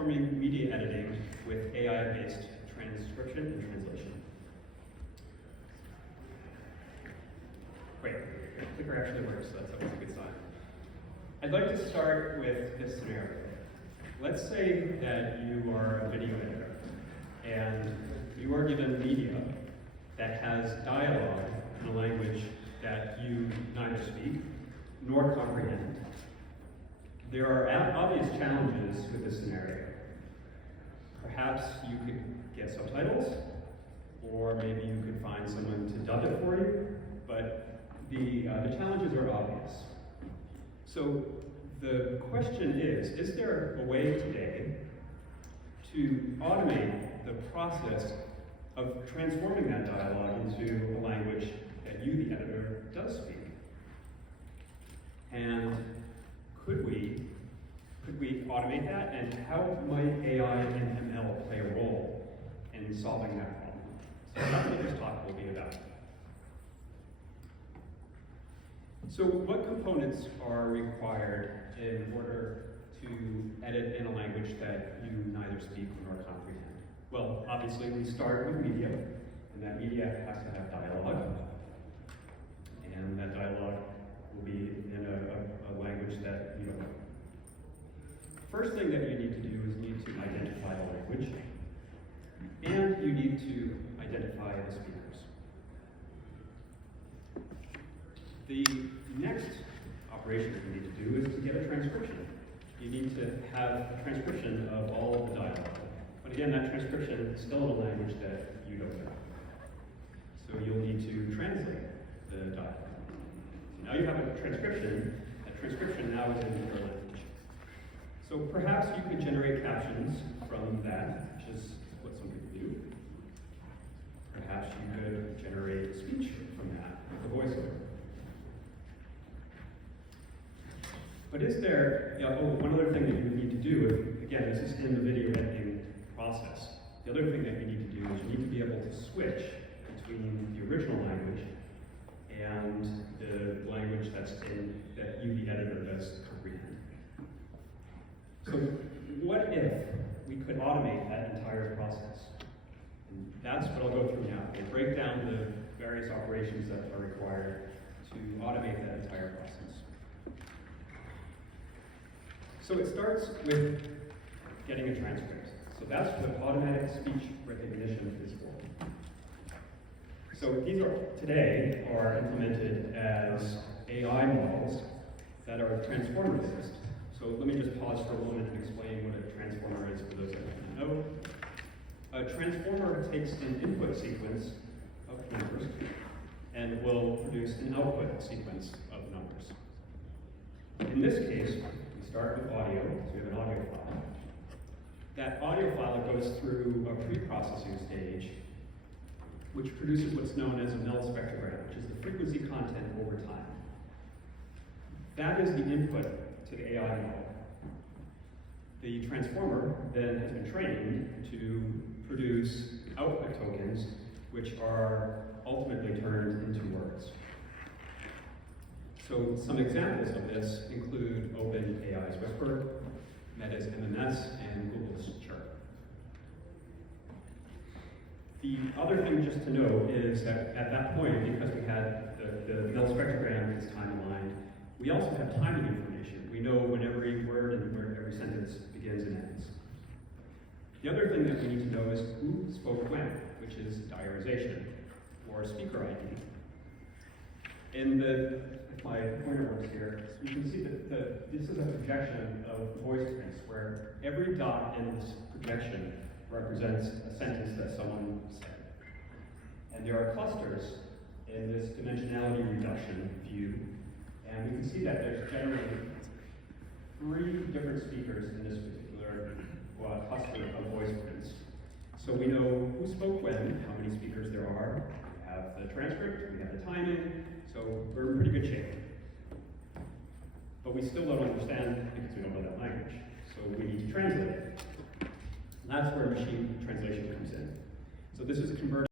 transforming media editing with AI-based transcription and translation. Great, the clicker actually works, so that's always a good sign. I'd like to start with this scenario. Let's say that you are a video editor, and you are given media that has dialogue in a language that you neither speak nor comprehend. There are obvious challenges with this scenario. Perhaps you could get subtitles, or maybe you could find someone to dub it for you, but the challenges are obvious. So the question is there a way today to automate the process of transforming that dialogue into a language that you, the editor, does speak? And could we automate that, and how might AI and ML play a role in solving that problem? So that's what this talk will be about. So what components are required in order to edit in a language that you neither speak nor comprehend? Well, obviously we start with media, and that media has to have dialogue, and that dialogue will be in a language that you don't know. First thing that you need to do is you need to identify the language, and you need to identify the speakers. The next operation that you need to do is to get a transcription. You need to have a transcription of all of the dialogue. But again, that transcription is still in a language that you don't know. So you'll need to translate the dialogue. Now you have a transcription. That transcription now is in your language. So perhaps you could generate captions from that, which is what some people do. Perhaps you could generate speech from that with a voiceover. But is there, one other thing that you need to do, again, this is in the video editing process. The other thing that you need to do is you need to be able to switch between the original language and the language that you, the editor, does comprehend. So what if we could automate that entire process? And that's what I'll go through now. We'll break down the various operations that are required to automate that entire process. So it starts with getting a transcript. So that's what automatic speech recognition is for. So these today are implemented as AI models that are transformer-based. So let me just pause for a moment and explain what a transformer is for those that don't know. A transformer takes an input sequence of numbers and will produce an output sequence of numbers. In this case, we start with audio, so we have an audio file. That audio file goes through a pre-processing stage, which produces what's known as a Mel spectrogram, which is the frequency content over time. That is the input to the AI model. The transformer then has been trained to produce output tokens, which are ultimately turned into words. So some examples of this include OpenAI's Whisper, Meta's MMS, and Google's Chirp. The other thing just to know is that at that point, because we had the Mel spectrogram is time-aligned, we also have timing information. We know when every word and where every sentence begins and ends. The other thing that we need to know is who spoke when, which is diarization, or speaker ID. If my pointer works here, you can see that this is a projection of voice prints, where every dot in this projection represents a sentence that someone said. And there are clusters in this dimensionality reduction view, and we can see that there's generally 3 different speakers in this particular cluster of voice prints. So we know who spoke when, how many speakers there are, we have the transcript, we have the timing, so we're in pretty good shape. But we still don't understand because we don't know that language. So we need to translate it. And that's where machine translation comes in. So this is a converted